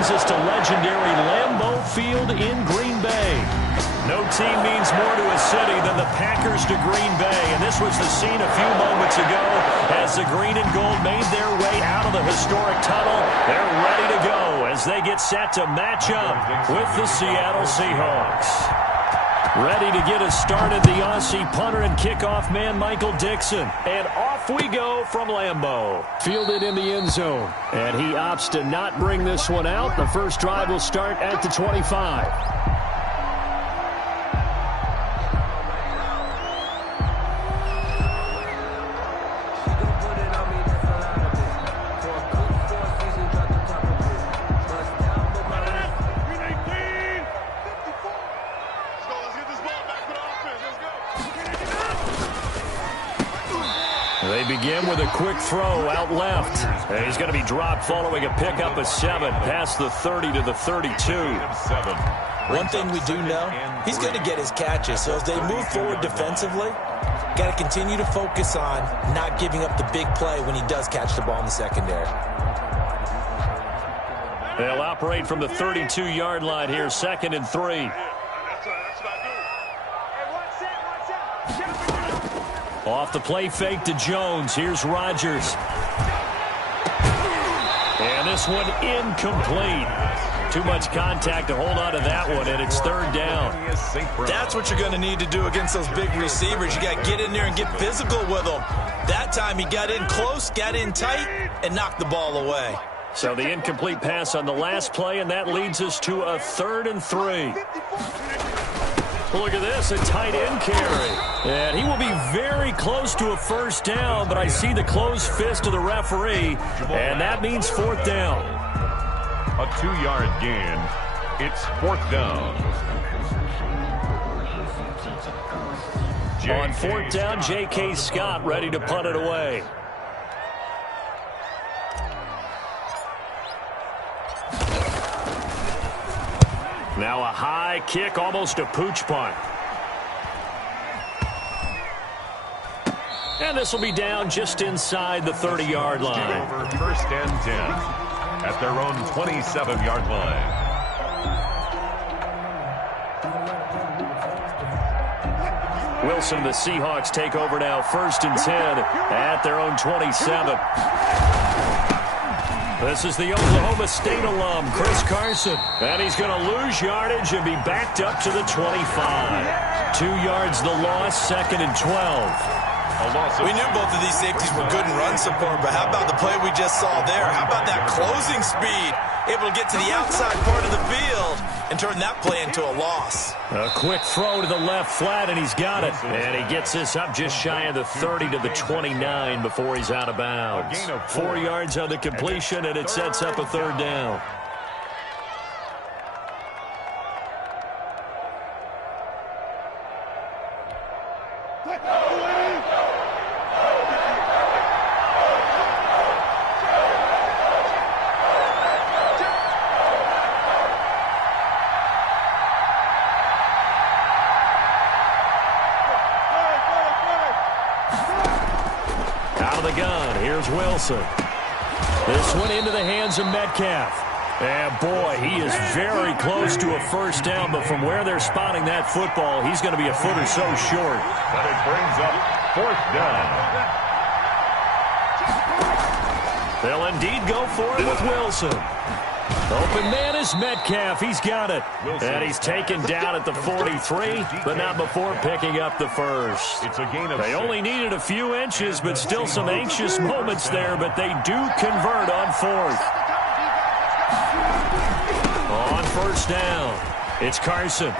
brings us to legendary Lambeau Field in Green Bay. No team means more to a city than the Packers to Green Bay, and this was the scene a few moments ago as the green and gold made their way out of the historic tunnel. They're ready to go as they get set to match up with the Seattle Seahawks. Ready to get us started, the Aussie punter and kickoff man, Michael Dixon. And off we go from Lambeau. Fielded in the end zone. And he opts to not bring this one out. The first drive will start at the 25. They begin with a quick throw out left. And he's going to be dropped following a pickup of 7 past the 30 to the 32. One thing we do know, he's going to get his catches. So as they move forward defensively, got to continue to focus on not giving up the big play when he does catch the ball in the secondary. They'll operate from the 32-yard line here, 2nd and 3. Off the play fake to Jones. Here's Rodgers. And this one incomplete. Too much contact to hold on to that one, and it's 3rd down. That's what you're going to need to do against those big receivers. You got to get in there and get physical with them. That time he got in close, got in tight, and knocked the ball away. So the incomplete pass on the last play, and that leads us to a 3rd and 3. Look at this, a tight end carry. And he will be very close to a first down, but I see the closed fist of the referee, and that means 4th down. A 2-yard gain. It's 4th down. On 4th down, J.K. Scott ready to punt it away. Now a high kick, almost a pooch punt. And this will be down just inside the 30-yard line. Over 1st and 10 at their own 27-yard line. Wilson, the Seahawks take over now, 1st and 10 at their own 27. This is the Oklahoma State alum, Chris Carson. And he's going to lose yardage and be backed up to the 25. 2 yards the loss, 2nd and 12. We knew both of these safeties were good in run support, but how about the play we just saw there? How about that closing speed? Able to get to the outside part of the field and turn that play into a loss. A quick throw to the left flat, and he's got it. And he gets this up just shy of the 30 to the 29 before he's out of bounds. 4 yards on the completion, and it sets up a 3rd down. Wilson. This one into the hands of Metcalf. And boy, he is very close to a first down, but from where they're spotting that football, he's going to be a foot or so short. But it brings up 4th down. They'll indeed go for it with Wilson. Open man is Metcalf. He's got it. And he's taken down at the 43, but not before picking up the first. It's a gain of They only needed a few inches, but still some anxious moments there, but they do convert on 4th. On 1st down, it's Carson.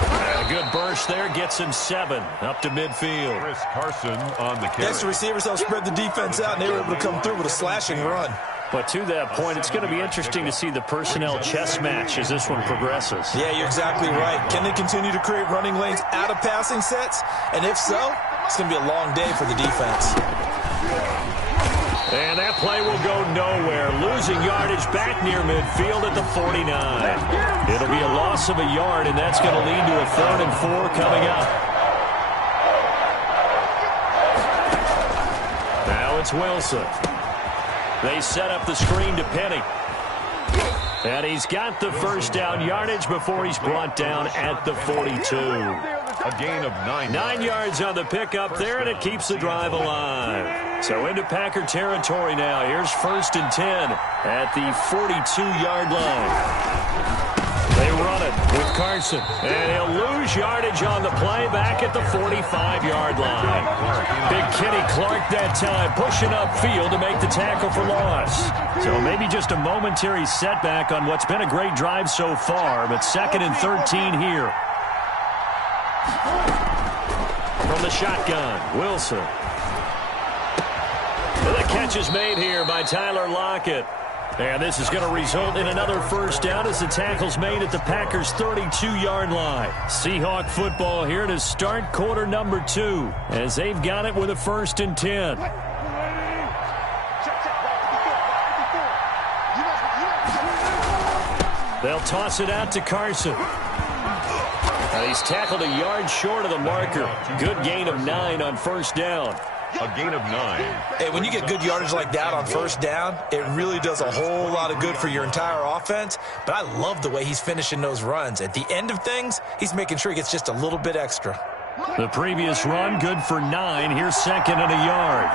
And a good burst there gets him 7 up to midfield. Chris Carson on the carry. Next, the receivers helped spread the defense out, and they were able to come through with a slashing run. But to that point, it's going to be interesting to see the personnel chess match as this one progresses. Yeah, you're exactly right. Can they continue to create running lanes out of passing sets? And if so, it's going to be a long day for the defense. And that play will go nowhere. Losing yardage back near midfield at the 49. It'll be a loss of a yard, and that's going to lead to a 3rd and 4 coming up. Now it's Wilson. They set up the screen to Penny. And he's got the first down yardage before he's brought down at the 42. A gain of 9 yards. 9 yards on the pickup there, and it keeps the drive alive. So into Packer territory now. Here's 1st and 10 at the 42-yard line. They run it with Carson, and he'll lose yardage on the play back at the 45-yard line. Big Kenny Clark that time pushing upfield to make the tackle for loss. So maybe just a momentary setback on what's been a great drive so far, but 2nd and 13 here. From the shotgun, Wilson. And the catch is made here by Tyler Lockett. And this is going to result in another first down as the tackle's made at the Packers' 32-yard line. Seahawk football here to start quarter number 2 as they've got it with a 1st and 10. They'll toss it out to Carson. And he's tackled a yard short of the marker. Good gain of 9 on 1st down. A gain of 9. Hey, when you get good yardage like that on 1st down, it really does a whole lot of good for your entire offense. But I love the way he's finishing those runs. At the end of things, he's making sure he gets just a little bit extra. The previous run, good for 9. Here's 2nd and a yard.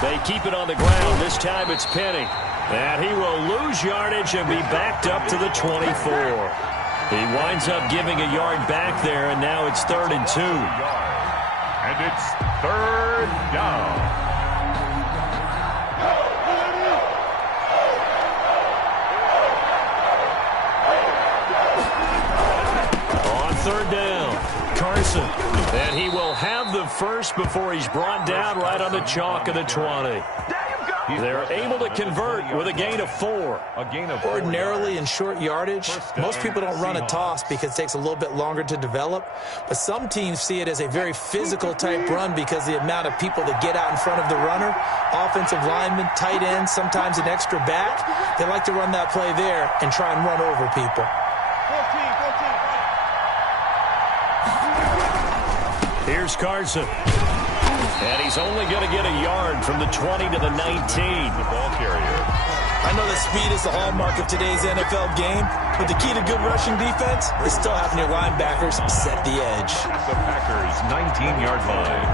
They keep it on the ground. This time it's Penny. And he will lose yardage and be backed up to the 24. He winds up giving a yard back there, and now it's 3rd and 2. And it's 3rd down. On 3rd down, Carson. And he will have the first before he's brought down right on the chalk of the 20. They're able to convert with a gain of 4. Ordinarily in short yardage, most people don't run a toss because it takes a little bit longer to develop. But some teams see it as a very physical type run because the amount of people that get out in front of the runner, offensive linemen, tight ends, sometimes an extra back, they like to run that play there and try and run over people. Here's Carson. And he's only going to get a yard from the 20 to the 19. The ball carrier. I know that speed is the hallmark of today's NFL game, but the key to good rushing defense is still having your linebackers set the edge. At the Packers' 19-yard line.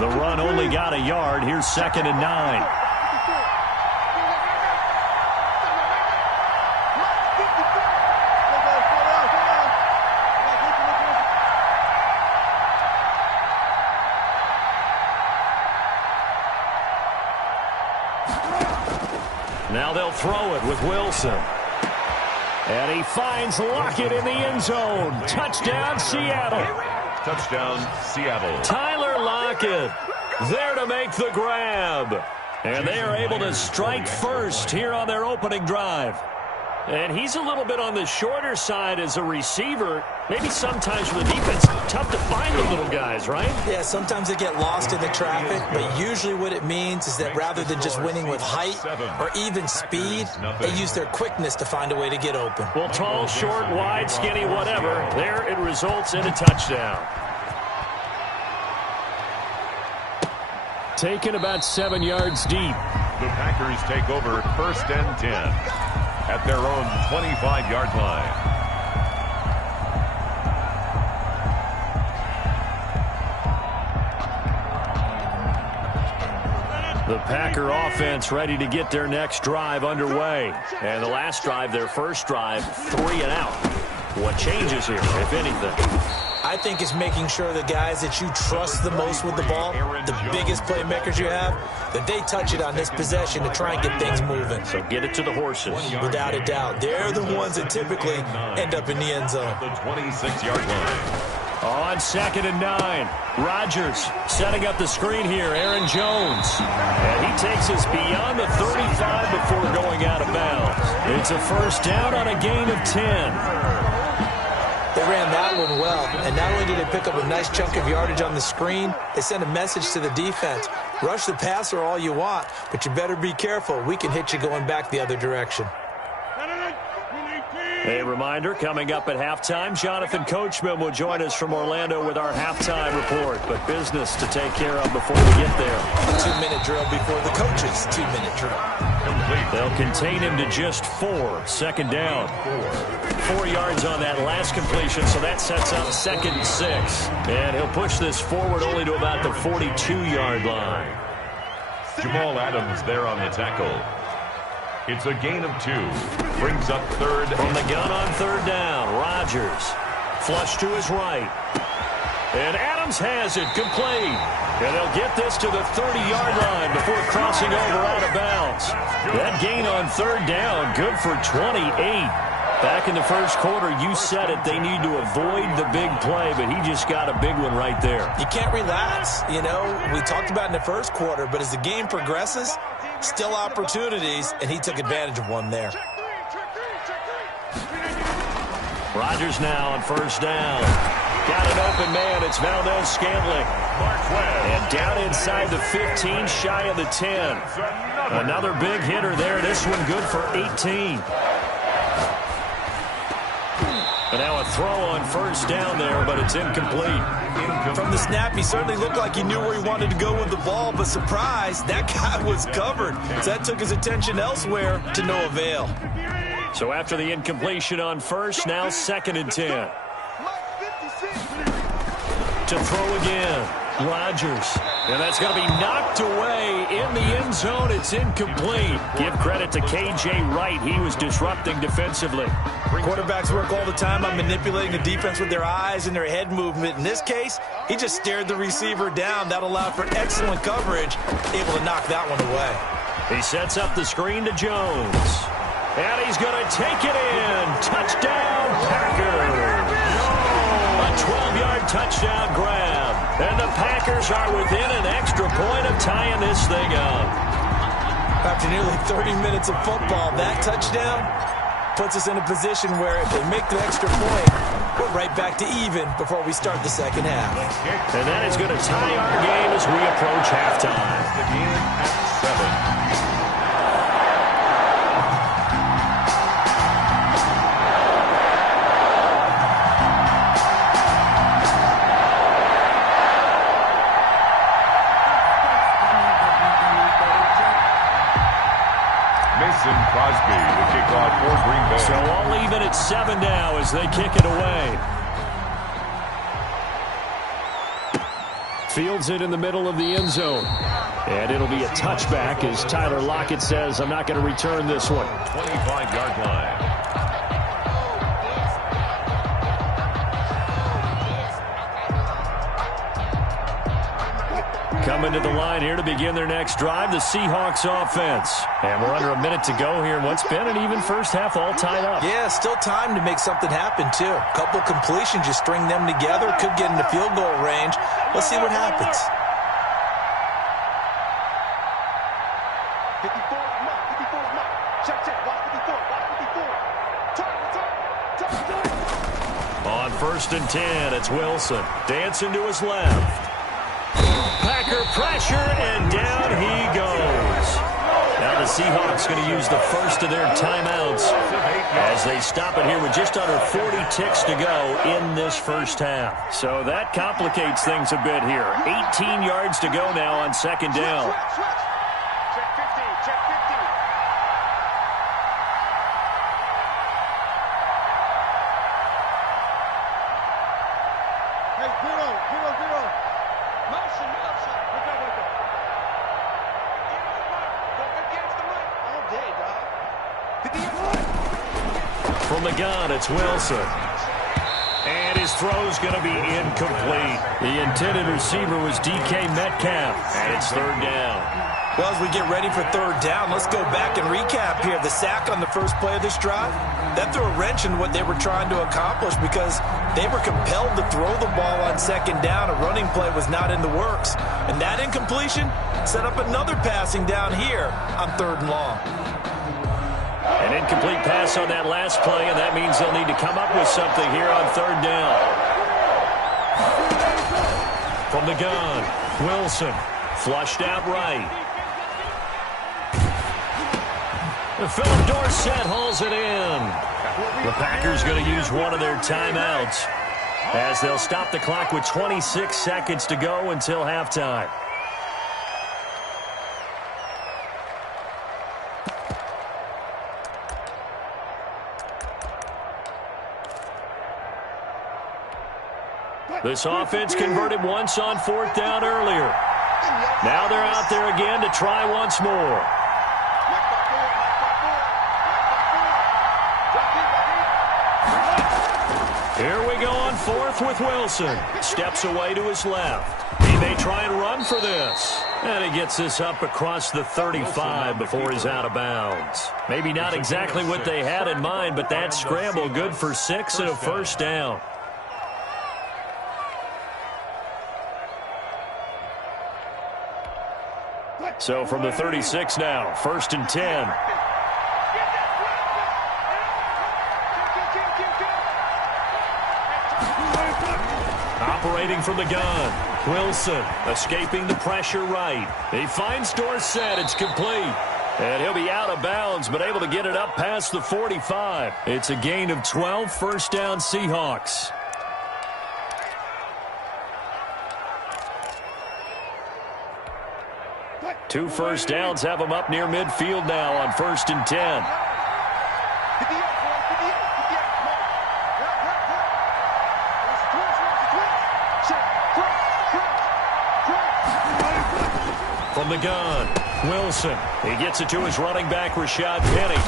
The run only got a yard. Here's 2nd and 9. Now they'll throw it with Wilson. And he finds Lockett in the end zone. Touchdown, Seattle. Touchdown, Seattle. Tyler Lockett there to make the grab. And they are able to strike first here on their opening drive. And he's a little bit on the shorter side as a receiver. Maybe sometimes for the defense, tough to find the little guys, right? Yeah, sometimes they get lost in the traffic, but usually what it means is that rather than just winning with height or even speed, they use their quickness to find a way to get open. Well, tall, short, wide, skinny, whatever, there it results in a touchdown. Taken about 7 yards deep. The Packers take over 1st and 10 at their own 25-yard line. The Packer offense ready to get their next drive underway. And the last drive, their first drive, 3 and out. What changes here, if anything? I think it's making sure the guys that you trust the most with the ball, the biggest playmakers you have, that they touch it on this possession to try and get things moving. So get it to the horses. Without a doubt. They're the ones that typically end up in the end zone. The 26-yard line. On 2nd and 9, Rodgers setting up the screen here. Aaron Jones. And he takes us beyond the 35 before going out of bounds. It's a first down on a gain of 10. They ran that one well, and not only did they pick up a nice chunk of yardage on the screen, they sent a message to the defense. Rush the passer all you want, but you better be careful. We can hit you going back the other direction. A reminder, coming up at halftime, Jonathan Coachman will join us from Orlando with our halftime report. But business to take care of before we get there. A 2-minute drill before the coach's 2-minute drill. They'll contain him to just 4. Second down. 4 yards on that last completion, so that sets up 2nd and 6. And he'll push this forward only to about the 42-yard line. Jamal Adams there on the tackle. It's a gain of 2. Brings up 3rd. From the gun on 3rd down, Rodgers. Flush to his right. And Adams has it complete. And they'll get this to the 30-yard line before crossing over out of bounds. That gain on 3rd down, good for 28. Back in the first quarter, you said it, they need to avoid the big play, but he just got a big one right there. You can't relax. You know, we talked about in the first quarter, but as the game progresses, still opportunities, and he took advantage of one there. Rodgers now on 1st down. Got an open man. It's Valdez-Scantling. And down inside the 15, shy of the 10. Another big hitter there. This one good for 18. And now a throw on 1st down there, but it's incomplete. From the snap, he certainly looked like he knew where he wanted to go with the ball, but surprise, that guy was covered. So that took his attention elsewhere to no avail. So after the incompletion on 1st, now 2nd and 10. To throw again, Rodgers. And that's going to be knocked away in the end zone. It's incomplete. Give credit to K.J. Wright. He was disrupting defensively. Quarterbacks work all the time on manipulating the defense with their eyes and their head movement. In this case, he just stared the receiver down. That allowed for excellent coverage, able to knock that one away. He sets up the screen to Jones. And he's going to take it in. Touchdown, Packers. A 12-yard touchdown grab. And the Packers are within an extra point of tying this thing up. After nearly 30 minutes of football, that touchdown puts us in a position where if they make the extra point, we're right back to even before we start the second half. And that is going to tie our game as we approach halftime. Again at 7. Crosby to kick off for Green Bay. So all even at 7 now as they kick it away. Fields it in the middle of the end zone. And it'll be a touchback as Tyler Lockett says, I'm not going to return this one. 25-yard line. Coming to the line here to begin their next drive, the Seahawks offense. And we're under a minute to go here in what's been an even first half all tied up. Yeah, still time to make something happen, too. A couple completions, you string them together, could get into field goal range. Let's see what happens. 54, check, watch 54. On 1st and 10, it's Wilson. Dancing to his left. Packer pressure, and down he goes. Now the Seahawks going to use the first of their timeouts as they stop it here with just under 40 ticks to go in this first half. So that complicates things a bit here. 18 yards to go now on 2nd down. From the gun, it's Wilson. And his throw's going to be incomplete. The intended receiver was DK Metcalf, and it's 3rd down. Well, as we get ready for 3rd down, let's go back and recap here. The sack on the first play of this drive, that threw a wrench in what they were trying to accomplish because they were compelled to throw the ball on 2nd down. A running play was not in the works. And that incompletion set up another passing down here on 3rd and long. An incomplete pass on that last play, and that means they'll need to come up with something here on 3rd down. From the gun, Wilson, flushed out right. Philip Dorsett hauls it in. The Packers going to use one of their timeouts as they'll stop the clock with 26 seconds to go until halftime. This offense converted once on 4th down earlier. Now they're out there again to try once more. Here we go on 4th with Wilson. Steps away to his left. He may try and run for this. And he gets this up across the 35 before he's out of bounds. Maybe not exactly what they had in mind, but that scramble good for 6 and a first down. So from the 36 now, 1st and 10. Operating from the gun, Wilson escaping the pressure right. He finds Dorsett. It's complete. And he'll be out of bounds, but able to get it up past the 45. It's a gain of 12, first down Seahawks. Two first downs have them up near midfield now on 1st and 10. From the gun, Wilson. He gets it to his running back, Rashad Penny.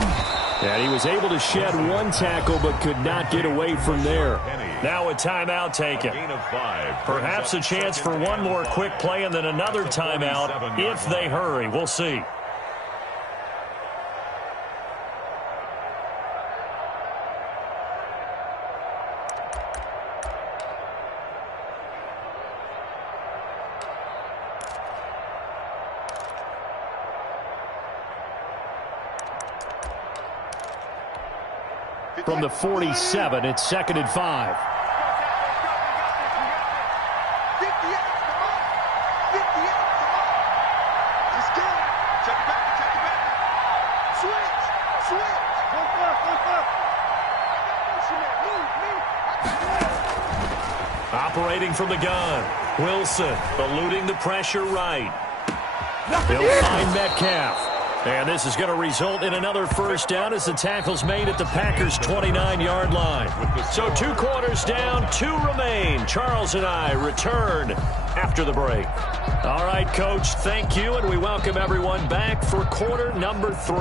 And he was able to shed one tackle but could not get away from there. Now a timeout taken. Perhaps a chance for one more quick play and then another timeout if they hurry. We'll see. From the 47, it's 2nd and 5. Operating from the gun, Wilson eluding the pressure right. He'll find Metcalf. And this is going to result in another first down as the tackle's made at the Packers' 29-yard line. So 2 quarters down, 2 remain. Charles and I return after the break. All right, Coach, thank you, and we welcome everyone back for quarter number 3.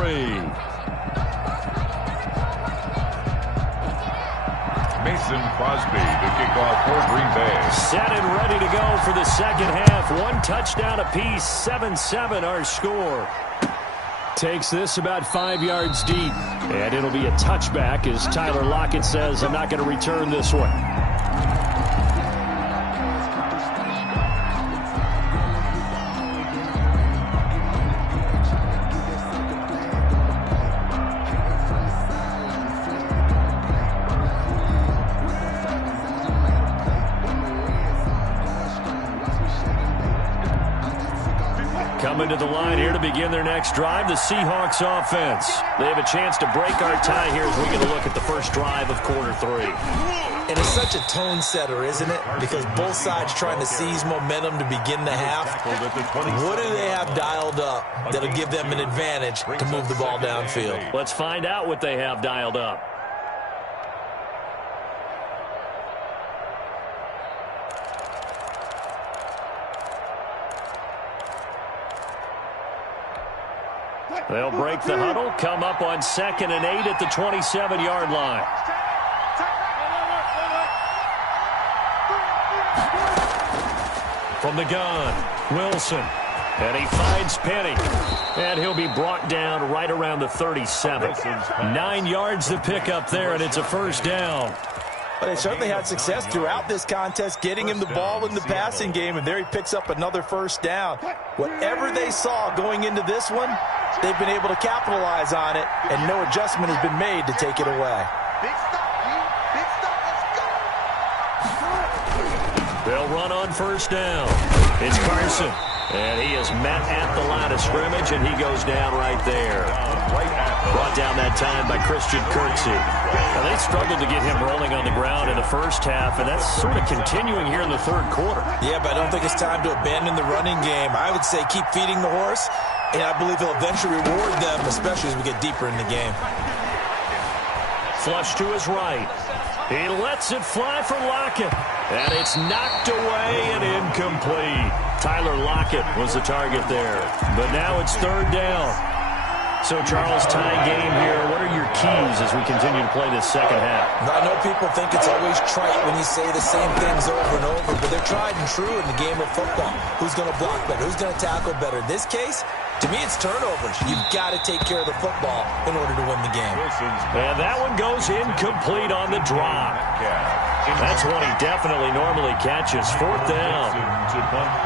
Mason Crosby to kick off for Green Bay. Set and ready to go for the second half. 1 touchdown apiece, 7-7 our score. Takes this about 5 yards deep, and it'll be a touchback as Tyler Lockett says, I'm not going to return this one. Coming to the line here to begin their next drive, the Seahawks offense. They have a chance to break our tie here as we get a look at the first drive of quarter 3. And it's such a tone setter, isn't it? Because both sides trying to seize momentum to begin the half. What do they have dialed up that'll give them an advantage to move the ball downfield? Let's find out what they have dialed up. They'll break the huddle, come up on 2nd and 8 at the 27-yard line. From the gun, Wilson. And he finds Penny. And he'll be brought down right around the 37. 9 yards to pick up there, and it's a first down. But they certainly had success throughout this contest, getting him the ball in the passing game, and there he picks up another first down. Whatever they saw going into this one, they've been able to capitalize on it, and no adjustment has been made to take it away. They'll run on first down. It's Carson. And he is met at the line of scrimmage, and he goes down right there. Brought down that time by Christian Kirksey. Now, they struggled to get him rolling on the ground in the first half, and that's sort of continuing here in the third quarter. Yeah, but I don't think it's time to abandon the running game. I would say keep feeding the horse, and I believe he'll eventually reward them, especially as we get deeper in the game. Flush to his right. He lets it fly for Lockett. And it's knocked away and incomplete. Tyler Lockett was the target there. But now it's third down. So, Charles, tie game here. What are your keys as we continue to play this second half? I know people think it's always trite when you say the same things over and over, but they're tried and true in the game of football. Who's going to block better? Who's going to tackle better? In this case, to me, it's turnovers. You've got to take care of the football in order to win the game. And that one goes incomplete on the drop. That's one he definitely normally catches. Fourth down.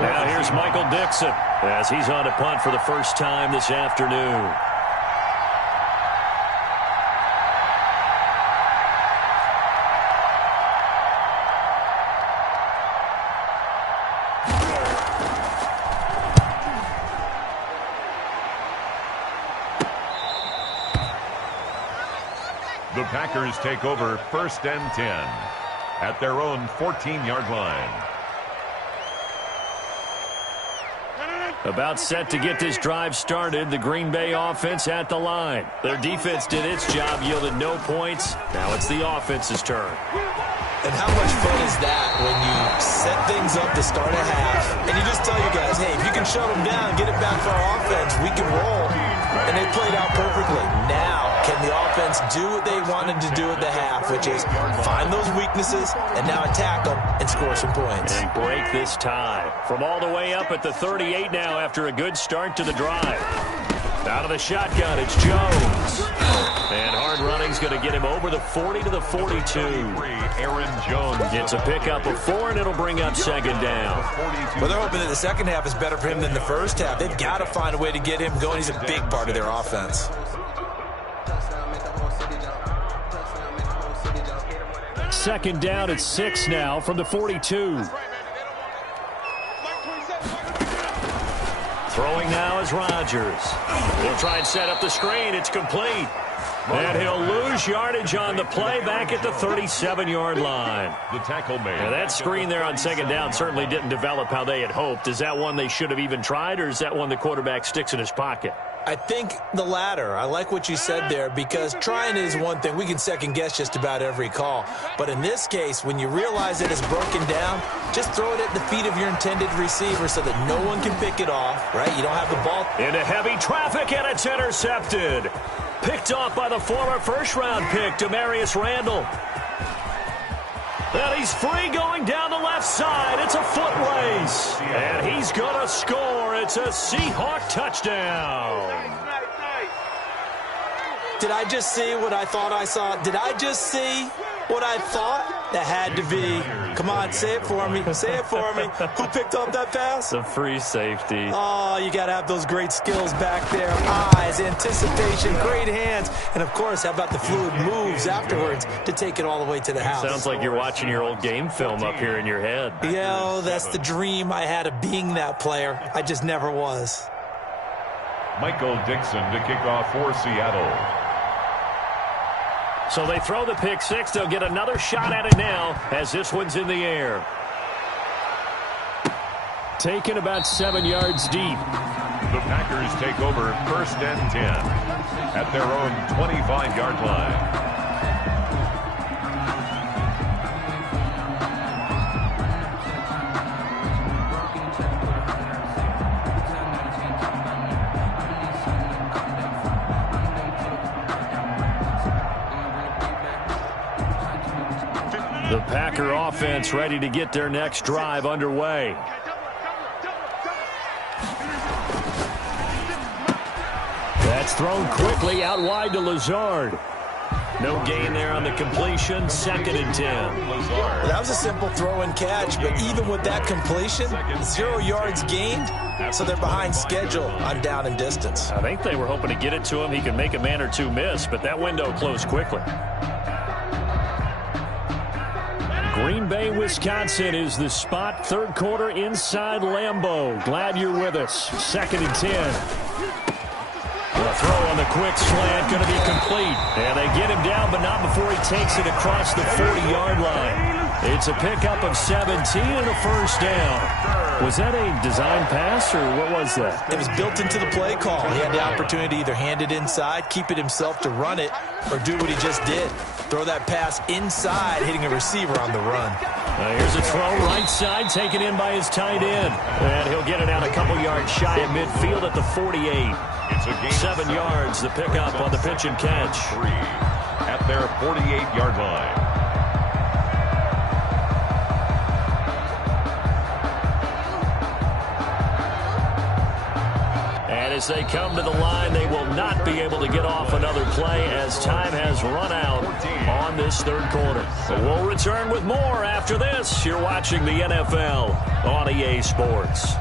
Now here's Michael Dixon as he's on to punt for the first time this afternoon. The Packers take over 1st and 10 at their own 14-yard line. About set to get this drive started. The Green Bay offense at the line. Their defense did its job, yielded no points. Now it's the offense's turn. And how much fun is that when you set things up to start a half, and you just tell your guys, hey, if you can shut them down, get it back for our offense, we can roll. And they played out perfectly. Now, can the offense do what they wanted to do at the half, which is find those weaknesses and now attack them and score some points. And break this tie. From all the way up at the 38 now after a good start to the drive. Out of the shotgun, it's Jones. And hard running's going to get him over the 40 to the 42. Aaron Jones gets a pickup of 4, and it'll bring up second down. Well, they're hoping that the second half is better for him than the first half. They've got to find a way to get him going. He's a big part of their offense. Second down at 6 now from the 42. Throwing now is Rodgers. He'll try and set up the screen. It's complete. And he'll lose yardage on the play back at the 37-yard line. The tackle made. Now that screen there on second down certainly didn't develop how they had hoped. Is that one they should have even tried, or is that one the quarterback sticks in his pocket? I think the latter. I like what you said there, because trying is one thing. We can second-guess just about every call. But in this case, when you realize it is broken down, just throw it at the feet of your intended receiver so that no one can pick it off, right? You don't have the ball. Into heavy traffic, and it's intercepted. Picked off by the former first-round pick, Demarius Randall. And he's free going down the left side. It's a foot race. And he's going to score. It's a Seahawk touchdown. Did I just see what I thought I saw? Did I just see what I thought? That had to be. Come on, say it for me. Say it for me. Who picked up that pass? The free safety. Oh, you got to have those great skills back there. Eyes, anticipation, great hands. And, of course, how about the fluid moves afterwards to take it all the way to the house? Sounds like you're watching your old game film up here in your head. Yeah, that's the dream I had of being that player. I just never was. Michael Dixon to kick off for Seattle. So they throw the pick six. They'll get another shot at it now as this one's in the air. Taken about 7 yards deep. The Packers take over 1st and 10 at their own 25-yard line. The Packer offense ready to get their next drive underway. That's thrown quickly out wide to Lazard. No gain there on the completion. 2nd and 10. Well, that was a simple throw and catch, but even with that completion, 0 yards gained, so they're behind schedule on down and distance. I think they were hoping to get it to him. He could make a man or two miss, but that window closed quickly. Green Bay, Wisconsin is the spot. Third quarter inside Lambeau. Glad you're with us. 2nd and 10. The throw on the quick slant going to be complete. And they get him down, but not before he takes it across the 40-yard line. It's a pickup of 17 and a first down. Was that a design pass, or what was that? It was built into the play call. He had the opportunity to either hand it inside, keep it himself to run it, or do what he just did. Throw that pass inside, hitting a receiver on the run. Here's a throw right side, taken in by his tight end. And he'll get it out a couple yards shy of midfield at the 48. 7 yards, the pickup on the pitch and catch. At their 48-yard line. And as they come to the line, they will not be able to get off another play as time has run out on this third quarter. But we'll return with more after this. You're watching the NFL on EA Sports.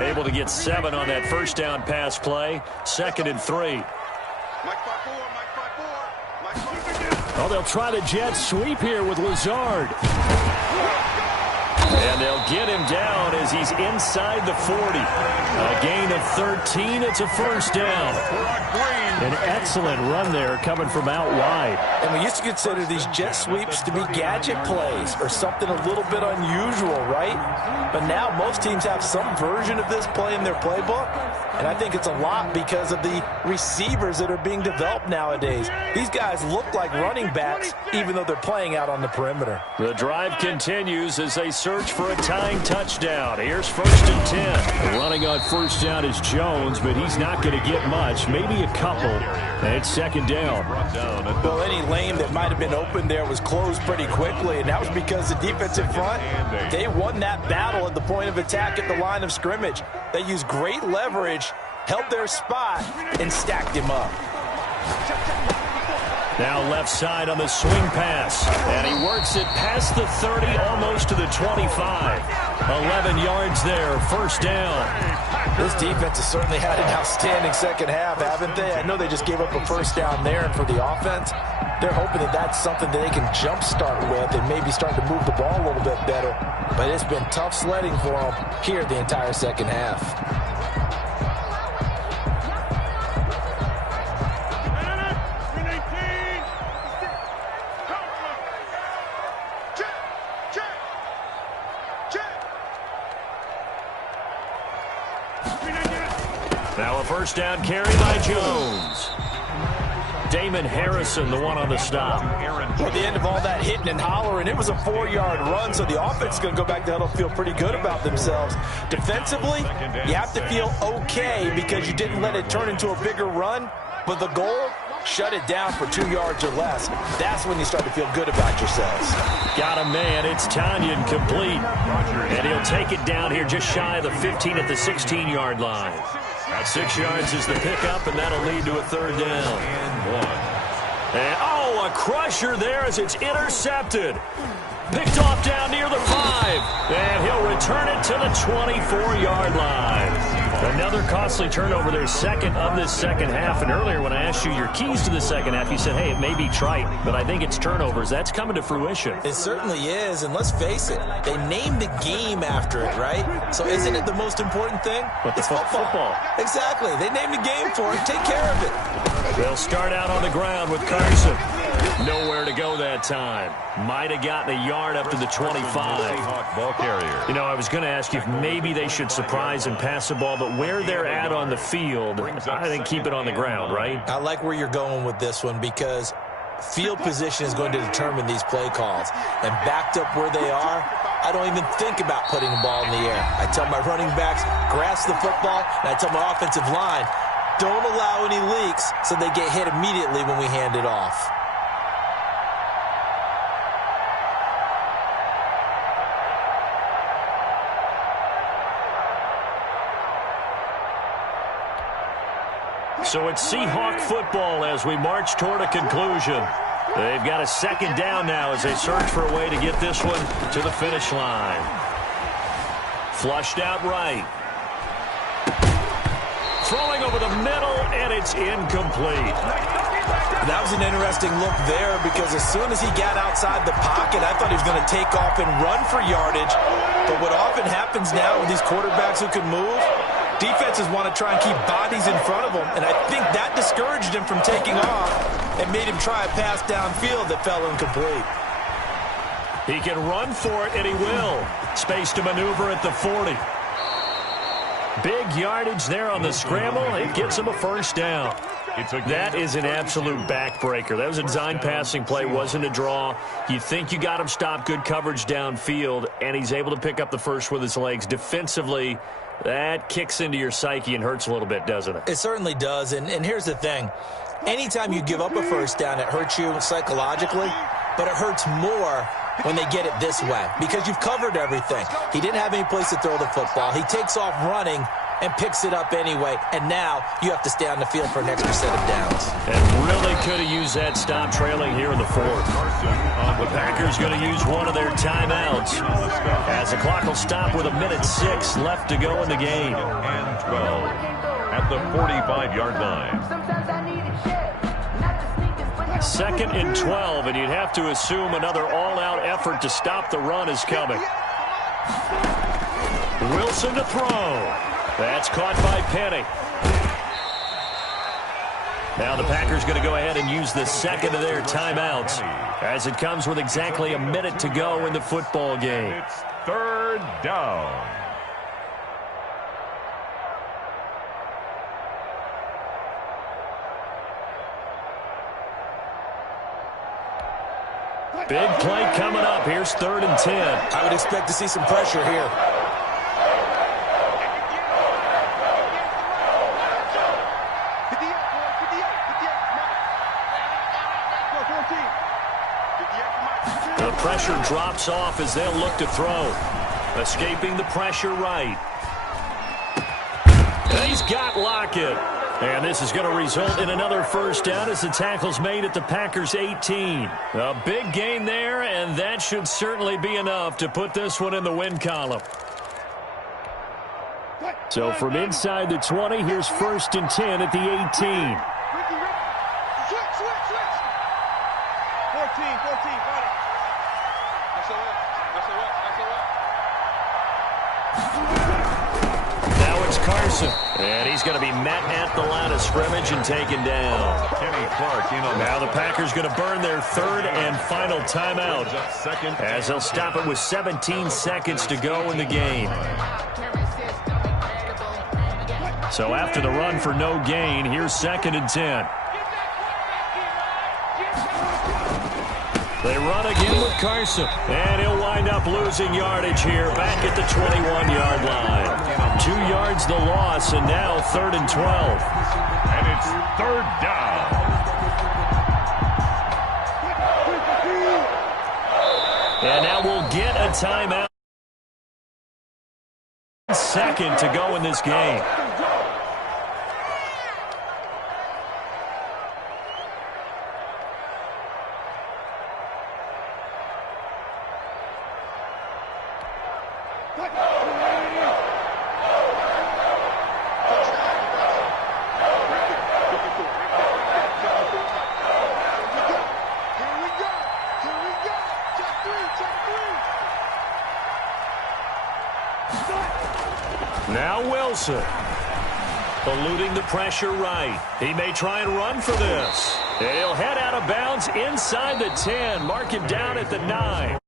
Able to get 7 on that first down pass play. 2nd and 3. Oh, they'll try the jet sweep here with Lazard. And they'll get him down as he's inside the 40. A gain of 13. It's a first down. An excellent run there coming from out wide. And we used to consider these jet sweeps to be gadget plays or something a little bit unusual, right? But now most teams have some version of this play in their playbook. And I think it's a lot because of the receivers that are being developed nowadays. These guys look like running backs even though they're playing out on the perimeter. The drive continues as they search for a tying touchdown. Here's 1st and 10. Running on first down is Jones, but he's not going to get much. Maybe a couple. And it's 2nd down. Well, any lane that might have been open there was closed pretty quickly, and that was because the defensive front, they won that battle at the point of attack at the line of scrimmage. They used great leverage, held their spot, and stacked him up. Now left side on the swing pass. And he works it past the 30, almost to the 25. 11 yards there, first down. This defense has certainly had an outstanding second half, haven't they? I know they just gave up a first down there, and for the offense, they're hoping that that's something that they can jumpstart with and maybe start to move the ball a little bit better. But it's been tough sledding for them here the entire second half. Now a first down carry by Jones. Damon Harrison, the one on the stop. At the end of all that hitting and hollering, it was a 4-yard run, so the offense is going to go back to huddle, feel pretty good about themselves. Defensively, you have to feel okay because you didn't let it turn into a bigger run, but the goal, shut it down for 2 yards or less. That's when you start to feel good about yourselves. Got a man. It's Tanyan complete. And he'll take it down here just shy of the 15 at the 16-yard line. 6 yards is the pickup, and that'll lead to a third down. And, oh, a crusher there as it's intercepted. Picked off down near the 5. And he'll return it to the 24-yard line. Another costly turnover there, second of this second half. And earlier when I asked you your keys to the second half, you said, hey, it may be trite, but I think it's turnovers. That's coming to fruition. It certainly is, and let's face it, they named the game after it, right? So isn't it the most important thing? But it's football. Exactly. They named the game for it. Take care of it. They'll start out on the ground with Carson. Nowhere to go that time. Might have gotten a yard up to the 25. Ball carrier. You know, I was going to ask you if maybe they should surprise and pass the ball, but where they're at on the field, I think keep it on the ground, right? I like where you're going with this one because field position is going to determine these play calls. And backed up where they are, I don't even think about putting the ball in the air. I tell my running backs, grasp the football, and I tell my offensive line, don't allow any leaks so they get hit immediately when we hand it off. So it's Seahawk football as we march toward a conclusion. They've got a second down now as they search for a way to get this one to the finish line. Flushed out right. Throwing over the middle, and it's incomplete. That was an interesting look there because as soon as he got outside the pocket, I thought he was going to take off and run for yardage. But what often happens now with these quarterbacks who can move, defenses want to try and keep bodies in front of them, and I think that discouraged him from taking off and made him try a pass downfield that fell incomplete. He can run for it, and he will. Space to maneuver at the 40. Big yardage there on the scramble. It gets him a first down. That is an absolute backbreaker. That was a design passing play, wasn't a draw. You think you got him stopped, good coverage downfield, and he's able to pick up the first with his legs. Defensively, that kicks into your psyche and hurts a little bit, doesn't it? It certainly does, and here's the thing. Anytime you give up a first down, it hurts you psychologically, but it hurts more when they get it this way because you've covered everything. He didn't have any place to throw the football. He takes off running and picks it up anyway, and now you have to stay on the field for an extra set of downs. And really could have used that stop trailing here in the fourth. The Packers going to use one of their timeouts as the clock will stop with 1:06 left to go in the game. And 12 at the 45-yard line. 2nd and 12, and you'd have to assume another all-out effort to stop the run is coming. Wilson to throw. That's caught by Penny. Now the Packers going to go ahead and use the second of their timeouts as it comes with exactly a minute to go in the football game. It's 3rd down. Big play coming up. Here's 3rd and 10. I would expect to see some pressure here. The pressure drops off as they'll look to throw. Escaping the pressure right. And he's got Lockett. And this is going to result in another first down as the tackle's made at the Packers' 18. A big gain there, and that should certainly be enough to put this one in the win column. So from inside the 20, here's 1st and 10 at the 18. 14, 14, got it. Now it's Carson. And he's going to be met at the line of scrimmage and taken down. Kenny Clark in on Now the Packers going to burn their 3rd and final timeout as they'll stop it with 17 seconds to go in the game. So after the run for no gain, here's 2nd and 10. They run again with Carson, and he'll wind up losing yardage here back at the 21-yard line. 2 yards the loss, and now 3rd and 12. And it's 3rd down. And now we'll get a timeout. 2nd to go in this game. Now Wilson. Eluding the pressure right. He may try and run for this. He'll head out of bounds inside the 10. Mark him down at the 9.